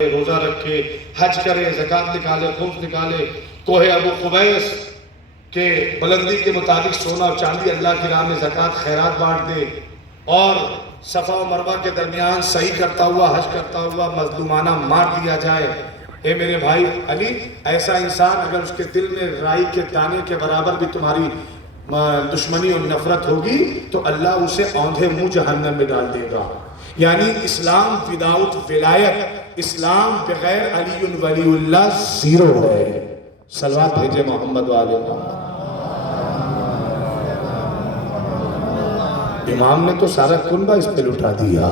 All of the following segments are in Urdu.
روزہ رکھے، حج کرے، زکوٰۃ نکالے، خمس نکالے، کوہ ابو قبیس کے بلندی کے مطابق سونا اور چاندی اللہ کی راہ میں زکوٰۃ خیرات بانٹ دے، اور صفا و مروہ کے درمیان صحیح کرتا ہوا، حج کرتا ہوا مظلومانہ مار دیا جائے۔ اے میرے بھائی علی، ایسا انسان اگر اس کے دل میں رائی کے دانے کے برابر بھی تمہاری دشمنی اور نفرت ہوگی تو اللہ اسے اوندھے منہ جہنم میں ڈال دے گا۔ یعنی اسلام وداؤٹ ولایت، اسلام بغیر علی ولی اللہ زیرو ہے۔ صلوات بھیجے محمد والے محمد۔ امام نے تو سارا کنبہ اس پہ لٹا دیا۔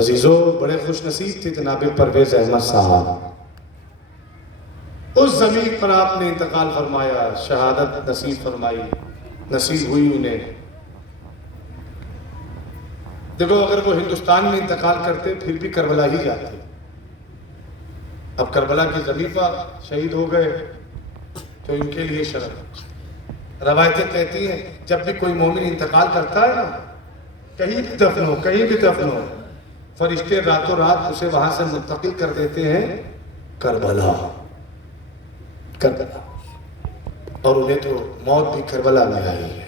عزیزو، بڑے خوش نصیب تھے جناب پرویز احمد صاحب، اس زمین پر آپ نے انتقال فرمایا، شہادت نصیب فرمائی، نصیب ہوئی انہیں۔ دیکھو، اگر وہ ہندوستان میں انتقال کرتے پھر بھی کربلا ہی جاتے۔ اب کربلا کی زمین پر شہید ہو گئے تو ان کے لیے شرف۔ روایتیں کہتی ہیں جب بھی کوئی مومن انتقال کرتا ہے نا، کہیں بھی دفن ہو، کہیں بھی دفن ہو، فرشتے راتوں رات اسے وہاں سے منتقل کر دیتے ہیں کربلا، کربلا، اور انہیں تو موت بھی کربلا میں آئی ہے۔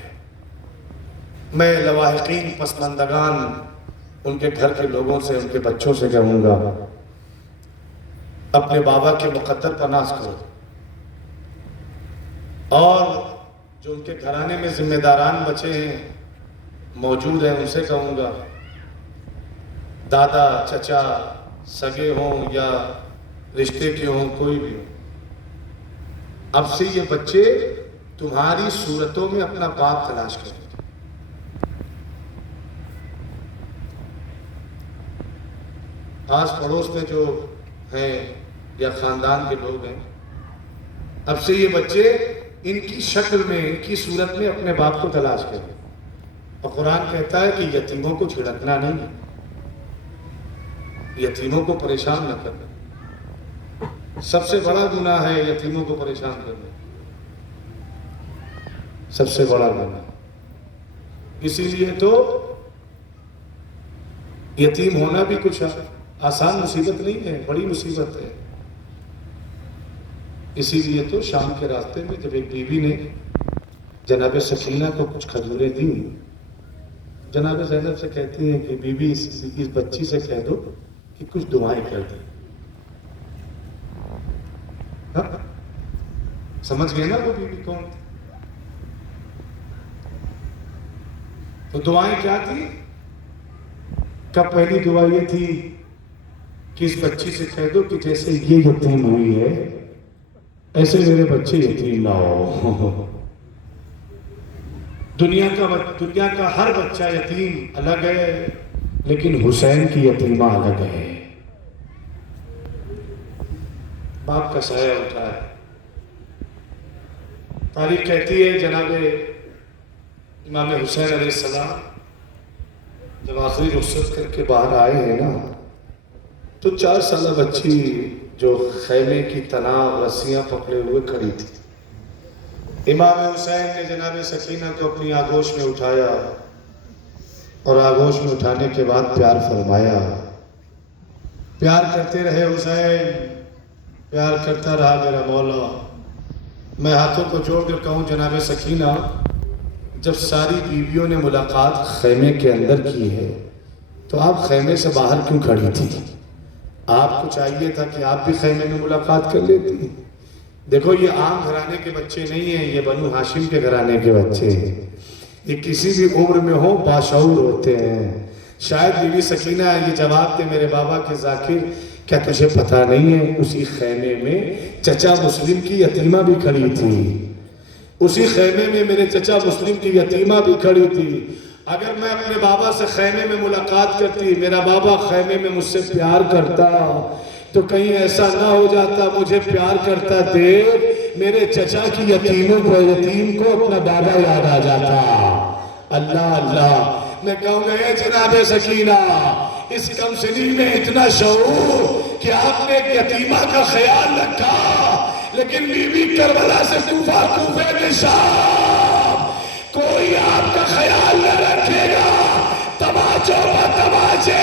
میں لواحقین، پسماندگان، ان کے گھر کے لوگوں سے، ان کے بچوں سے کہوں گا، اپنے بابا کے مقدر پر ناز کرو، اور جو ان کے گھرانے میں ذمہ داران بچے ہیں، موجود ہیں، ان سے کہوں گا، دادا، چچا، سگے ہوں یا رشتے کے ہوں، کوئی بھی ہو، اب سے یہ بچے تمہاری صورتوں میں اپنا باپ تلاش کریں۔ آس پڑوس میں جو ہیں یا خاندان کے لوگ ہیں، اب سے یہ بچے ان کی شکل میں، ان کی صورت میں اپنے باپ کو تلاش کریں۔ اور قرآن کہتا ہے کہ یتیموں کو جھڑکنا نہیں، یتیموں کو پریشان نہ کرنا۔ سب سے بڑا گناہ ہے یتیموں کو پریشان کرنا، سب سے بڑا گناہ۔ اسی لیے تو یتیم ہونا بھی کچھ آسان مصیبت نہیں ہے، بڑی مصیبت ہے۔ اسی لیے تو شام کے راستے میں جب ایک بیوی نے جناب سکینہ کو کچھ کھجوریں دیں، جناب زینب سے کہتی ہیں کہ بیوی اس بچی سے کہہ دو کہ کچھ دعائیں کر دیں۔ سمجھ گئے نا وہ بیوی کون تھی؟ تو دعائیں کیا تھی؟ کب پہلی دعا یہ تھی کہ اس بچی سے کہہ دو کہ جیسے یہ یتیم ہوئی ہے ایسے میرے بچے یتیم نہ ہو۔ دنیا کا ہر بچہ یتیم الگ ہے، لیکن حسین کی یتیمہ الگ ہے۔ باپ کا سایہ اٹھا ہے۔ تاریخ کہتی ہے جناب امام حسین علیہ السلام جب آخری رخصت کر کے باہر آئے ہیں نا، تو 4 سالہ بچی جو خیمے کی تناب رسیاں پکڑے ہوئے کھڑی تھی۔ امام حسین نے جناب سکینہ کو اپنی آغوش میں اٹھایا، اور آغوش میں اٹھانے کے بعد پیار فرمایا۔ پیار کرتے رہے حسین، پیار کرتا رہا میرا مولا۔ میں ہاتھوں کو جوڑ کر کہوں جناب سکینہ، جب ساری بیویوں نے ملاقات خیمے کے اندر کی ہے تو آپ خیمے سے باہر کیوں کھڑی تھی؟ آپ کو چاہیے تھا کہ آپ بھی خیمے میں ملاقات کر لیتی۔ دیکھو، یہ عام گھرانے کے بچے نہیں ہیں، یہ بنو ہاشم کے گھرانے کے بچے ہیں۔ یہ کسی بھی عمر میں ہو باشعور ہوتے ہیں۔ شاید بیوی سکینہ یہ جواب دے میرے بابا کے ذاکر، کیا تجھے پتہ نہیں ہے اسی خیمے میں چچا مسلم کی یتیمہ بھی کھڑی تھی، اسی خیمے میں میرے چچا مسلم کی یتیمہ بھی کھڑی تھی۔ اگر میں اپنے بابا سے خیمے میں ملاقات کرتی، میرا بابا خیمے میں مجھ سے پیار کرتا، تو کہیں ایسا نہ ہو جاتا مجھے پیار کرتا دیکھ میرے چچا کی یتیم کو اپنا بابا یاد آ جاتا۔ اللہ اللہ، میں کہوں گا اے جناب سکینہ، اس کم سنی میں اتنا شعور کہ آپ نے ایک یتیمہ کا خیال رکھا، لیکن بی بی کربلا سے کوفہ میں شام کوئی آپ کا خیال نہ رکھے گا۔ تماچوں پر تماچے،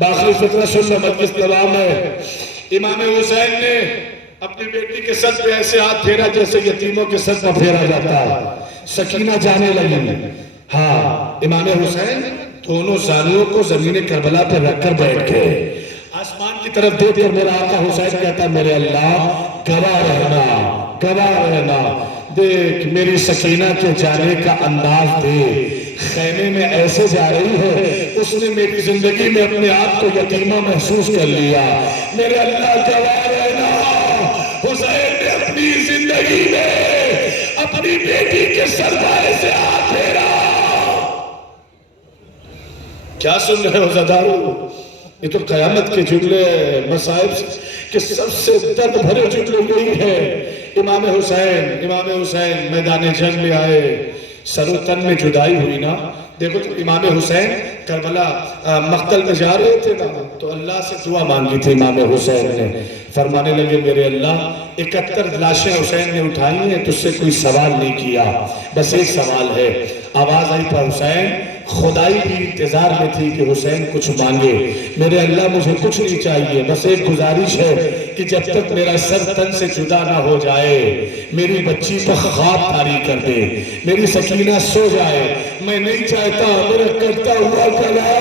باخری فکرہ سن لو مجلس تمام ہے. امام حسین نے اپنی بیٹی کے سر پہ ایسے ہاتھ پھیرا جیسے یتیموں کے سر پہ پھیرا جاتا ہے. سکینہ جانے لگی. ہاں امام حسین دونوں زانیوں کو زمین کربلا پہ رکھ کر بیٹھ گئے. آسمان کی طرف دیکھ کر میرا آقا حسین کہتا ہے میرے اللہ گواہ رہنا گواہ رہنا. دیکھ میری سکینہ کے جانے کا انداز دے. خیمے میں ایسے جا رہی ہے اس نے میری زندگی میں اپنے آپ کو یتیمہ محسوس کر لیا. میرے اللہ گواہ رہنا حسین نے اپنی زندگی میں اپنی بیٹی کے سردارے سے ہاتھ پھیرا. کیا سن رہے ہو زدارو؟ یہ تو قیامت کے جملے مصائب کے سب سے درد بھرے جملے یہی ہے. امام حسین میدان جنگ میں آئے. سر و تن میں جدائی ہوئی نا. دیکھو تو امام حسین کربلا مقتل میں جا رہے تھے نا تو اللہ سے دعا مانگی تھی امام حسین نے. فرمانے لگے میرے اللہ 71 لاشیں حسین نے اٹھائی ہیں تجھ سے کوئی سوال نہیں کیا بس ایک سوال ہے. آواز آئی پر حسین خدائی بھی انتظار میں تھی کہ حسین کچھ مانگے. میرے اللہ مجھے کچھ نہیں چاہیے بس ایک گزارش ہے کہ جب تک میرا سر تن سے جدا نہ ہو جائے میری بچی کو خواب طاری کر دے میری سکینہ سو جائے. میں نہیں چاہتا میرا کرتا ہوا کلا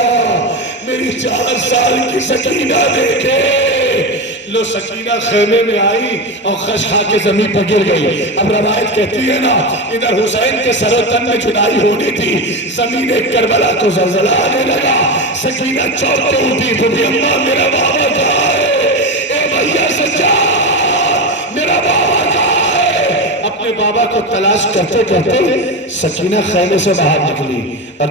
میری 4 سال کی سکینہ دیکھے. لو سکینہ خیمے میں آئی اور خش کھا کے زمین پر گر گئی. اب روایت کہتی ہے نا ادھر حسین کے سر و تن میں جدائی ہونی تھی زمین کربلا کو زلزلہ آنے لگا. سکینہ چوک کے اٹھی بھوٹی اماں میرا بابا کہاں ہے؟ اے بھیا سجاد میرا بابا کہاں ہے؟ اپنے بابا کو تلاش کرتے کرتے سکینہ خیمے سے باہر نکلی اور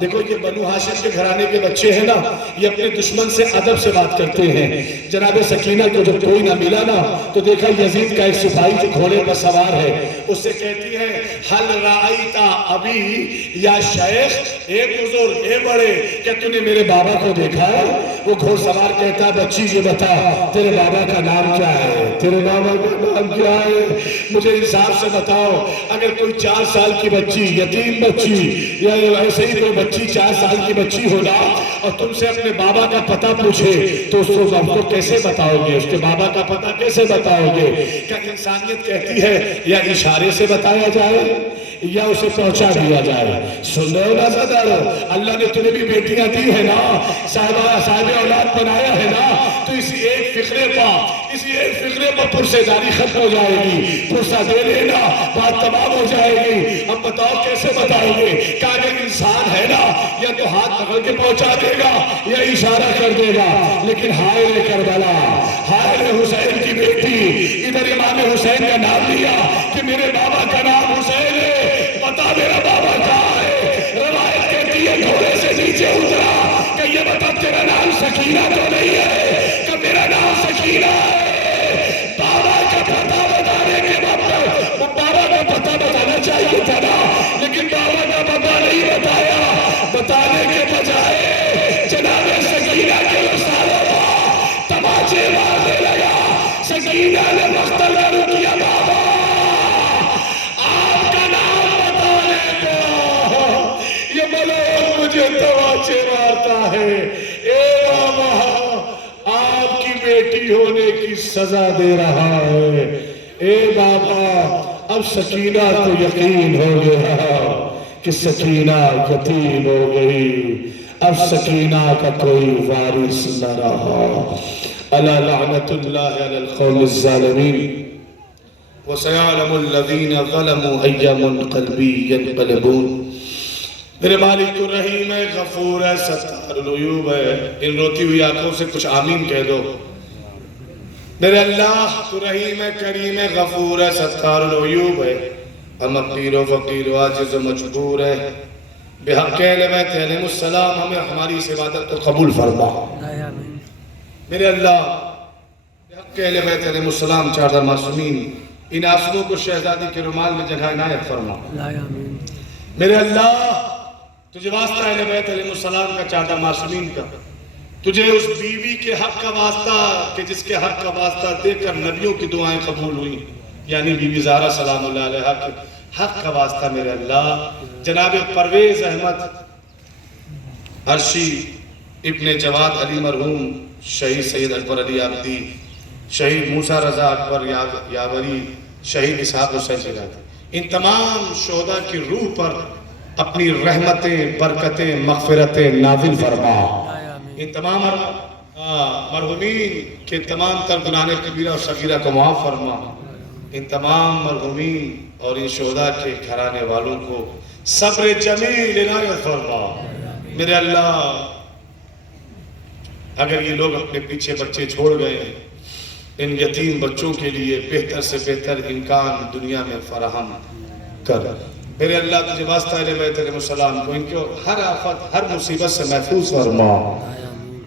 دیکھو یہ بنو ہاشم کے گھرانے کے بچے ہیں نا یہ اپنے دشمن سے ادب سے بات کرتے ہیں. جناب سکینہ کو جب کوئی نہ ملا نا تو دیکھا یزید کا ایک سپاہی جو گھوڑے پر سوار ہے اس سے کہتی ہے حل رائیتا ابی یا شیخ اے بزرگ اے بڑے کیا تو نے میرے بابا کو دیکھا ہے؟ وہ گھوڑ سوار کہتا ہے بچی یہ بتا تیرے بابا کا نام کیا ہے؟ تیرے بابا کا نام کیا ہے؟ مجھے انصاف سے بتاؤ اگر کوئی 4 سال کی بچی یتیم بچی یا ایسے ہی کوئی بچی 4 سال کی بچی ہونا اور تم سے اپنے بابا کا پتہ پوچھے تو اس کو کیسے بتاؤ گے؟ اس کے بابا کا پتہ کیسے بتاؤ گے؟ کیا انسانیت کہتی ہے یا اشارے سے بتایا جائے یا اسے پہنچا دیا جائے؟ سن رہے ہو نا زدارو اللہ نے تمہیں بھی بیٹیاں دی ہے نا صاحب اولاد بنایا ہے نا تو اسی ایک فقرے پر پرسیداری ختم ہو جائے گی. پرسہ دے لینا بات تمام ہو جائے گی. اب بتاؤ کیسے بتاؤ گے کہ اگر انسان ہے نا یا تو ہاتھ پکڑ کے پہنچا دے گا یا اشارہ کر دے گا. لیکن ہائے رے کربلا ہائے رے حسین کی بیٹی ادھر امام حسین کا نام لیا کہ میرے بابا کا نام حسین ہے بتا میرا بابا کہاں ہے؟ روایت کہتی ہے گھوڑے سے نیچے اترا کہ یہ بتا تیرا نام سکینہ تو نہیں ہے کہ میرا نام سکینہ ہے. بابا کا پتہ بتانے کے بعد بابا کا پتہ بتانا چاہیے تھا نا لیکن بابا کا پتہ نہیں بتایا. بتانے کے بجائے جناب سکینہ کے رسالہ تماچے مارنے لگا. سکینہ نے مختلف کیا بابا آپ کا نام بتانے کو یہ ملوک مجھے تماچے مارتا ہے. اے بابا آپ کی بیٹی ہونے کی سزا دے رہا ہے. اے بابا اب سکینہ کو یقین ہو گیا کہ سکینہ یتیم ہو گئی. اب سکینہ کا کوئی وارث نہ رہا. الا لعنت اللہ علی القوم الظالمین وسيعلم الذین ظلموا ای منقلبی ینقلبون. میرے مالک تو رحیم ہے غفور ہے ستار العیوب ہے. ان روتی ہوئی آنکھوں سے کچھ آمین کہہ دو. میرے اللہ تو رحیم ہے کریم ہے غفور ہے ستار العیوب ہے. ہم امیر و فقیر و عاجز و مجبور ہے. بحق اہل بیت علیہ السلام ہمیں ہماری اس عبادت کو قبول فرما. میرے اللہ بحق اہل بیت علیہ السلام 14 معصومین ان آنسوؤں کو شہزادی کے رومال میں جگہ عنایت فرما. میرے اللہ تجھے واسطہ اہل بیت علیہ السلام کا 14 معصومین کا تجھے اس بیوی کے حق کا واسطہ کہ جس کے حق کا واسطہ دے کر نبیوں کی دعائیں قبول ہوئیں یعنی بی بی زہرا سلام اللہ علیہ کے حق کا واسطہ میرے اللہ جناب پرویز احمد عرشی ابن جواد علی مرحوم، شہید سید اکبر علی آبدی، شہید موسیٰ رضا اکبر یاوری، شہید اسحاق حسین شیرازی، ان تمام شہداء کی روح پر اپنی رحمتیں، برکتیں، مغفرتیں نازل فرما۔ ان تمام مرحومین کے تمام تر گناہ کبیرہ اور صغیرہ کو معاف فرما۔ ان تمام مرحومین اور ان شہداء کے گھرانے والوں کو صبر جمیل عنایت فرما۔ میرے اللہ، اگر یہ لوگ اپنے پیچھے بچے چھوڑ گئے ہیں، ان یتیم بچوں کے لیے بہتر سے بہتر امکان دنیا میں فراہم کر۔ میرے اللہ، تجھے واسطہ اہل بیت علیہ السلام کو ان کو ہر آفت، ہر مصیبت سے محفوظ فرما۔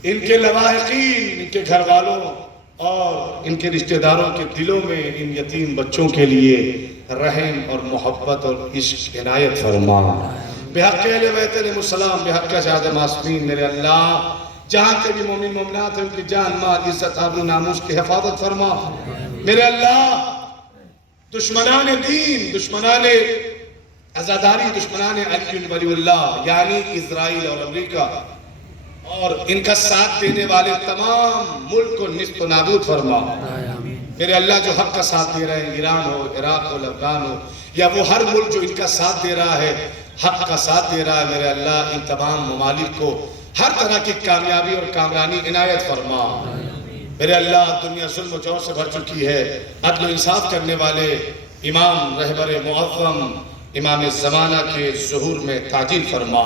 ان کے لواحقین، ان کے گھر والوں اور ان کے رشتہ داروں کے دلوں میں ان یتیم بچوں کے لیے رحم اور محبت اور عشق عنایت فرما۔ بحق اہل بیت علیہ السلام، بحق شہداء معصومین، میرے اللہ، جہاں کے بھی مومن مومنات ہیں ان کی جان، مال، عزت، آبرو، ناموس کی حفاظت فرما۔ میرے اللہ، دشمنان دین، دشمنان عزاداری، دشمنان علی ولی اللہ یعنی اسرائیل اور امریکہ اور ان کا ساتھ دینے والے تمام ملک کو نیست و نابود فرما۔ میرے اللہ، جو حق کا ساتھ دے رہے ہیں، ایران ہو، عراق ہو، لبنان ہو، یا وہ ہر ملک جو ان کا ساتھ دے رہا ہے، حق کا ساتھ دے رہا ہے، میرے اللہ ان تمام ممالک کو ہر طرح کی کامیابی اور کامرانی عنایت فرما۔ میرے اللہ، دنیا ظلم و جور سے بھر چکی ہے، عدل و انصاف کرنے والے امام رہبر معظم امام زمانہ کے ظہور میں تعجیل فرما۔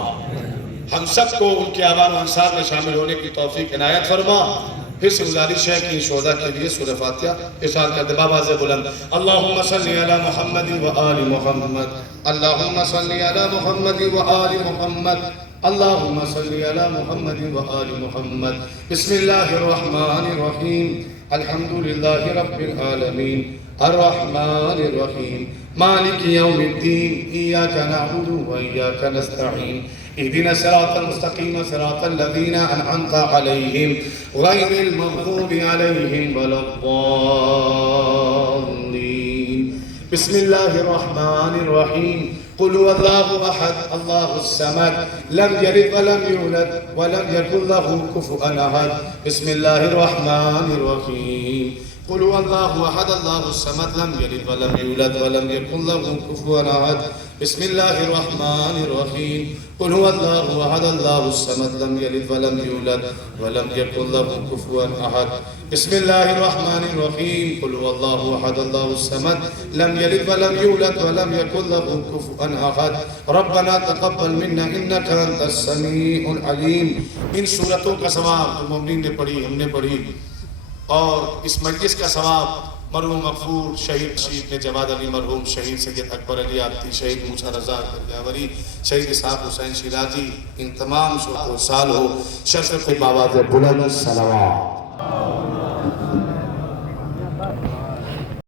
ہم سب کو ان کے آبان و انصار میں شامل ہونے کی توفیق عنایت فرما۔ پھر سے گزارش ہے کہ ان شہداء کے لیے سورہ فاتحہ ارشاد کرتے بابا سے بلند، اللہم صلی علی محمد و آل محمد، اللہم صلی علی محمد و آل محمد، اللہم صلی علی محمد و آل محمد۔ بسم اللہ الرحمن الرحیم، الحمدللہ رب العالمین، الرحمن الرحیم، مالک یوم الدین، ایاک نعبد و ایاک نستعین، اهدنا الصراط المستقيم صراط الذين أنعمت عليهم غير المغضوب عليهم ولا الضالين۔ بسم الله الرحمن الرحيم، قل هو الله أحد الله الصمد لم يلد ولم يولد ولم يكن له كفوا أحد۔ بسم الله الرحمن الرحيم، قل هو الله أحد الله الصمد لم يلد ولم يولد ولم يكن له كفوا أحد۔ بسم الله الرحمن الرحيم، قل هو الله أحد الله الصمد لم يلد ولم يولد ولم يكن له كفوا أحد۔ بسم الله الرحمن الرحيم، قل هو الله أحد الله الصمد لم يلد ولم يولد ولم يكن له كفوا أحد۔ ربنا تقبل منا إنك أنت السميع العليم۔ ان سورتوں کا ثواب جو مومنین نے پڑھی، ہم نے پڑھی، اور اس مجلس کا ثواب مرحوم مغفور شہید ابن جواد علی مرحوم، شہید سید اکبر علی آبدی، شہید موسیٰ رضا یاوری، شہید اسحاق حسین شیرازی، ان تمام شہداء کو سال ہو۔ شرف بابا بلند صلوات۔